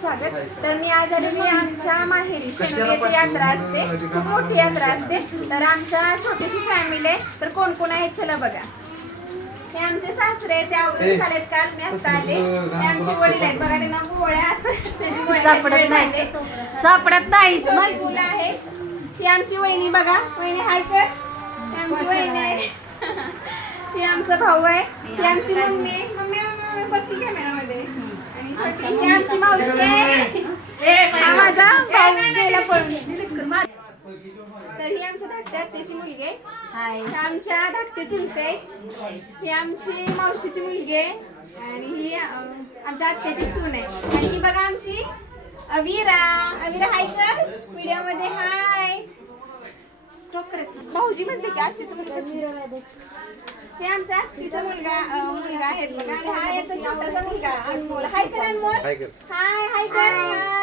स्वागत. तर मी आज आलेली आमच्या माहेरी शेणोली यात्रा असते, खूप मोठी यात्रा असते. तर आमच्या छोटीशी फॅमिली आहे. तर कोण कोण आहे चला बघा. हे आमचे सासरे त्या चालेत का मी आता आले. हे आमचे वडील आहेत बघा, त्यांना गोळ्या सापडत नाही मुलं आहे. ही आमची वहिनी बघा, वहिनी हाय कर. ही आमची वहिनी आहे. ही आमचा भाऊ आहे. ही आमची मम्मी मम्मी बघती कॅमेरामध्ये. आणि छोटी ही आमची मावशी आहे. हा माझा भाऊ गेला पळून. तर ही आमच्या धाकट्या आत्याची मुलगी आहे. ही आमच्या धाकटे चुलते. ही आमची मावशीची मुलगी आहे. आणि ही आमच्या आत्याची सून आहे. आणि ही बघा आमची अविरा. अविरा हाय कर व्हिडिओ मध्ये. हाय स्टॉप करायचं. भाऊजी म्हणते की आत्तीचं मुलगा. ते आमच्या आत्तीचा मुलगा आहे बघा. आणि हा येतो छोटासा मुलगा अनमोल. हाय कर अनमोल. हाय हाय कर.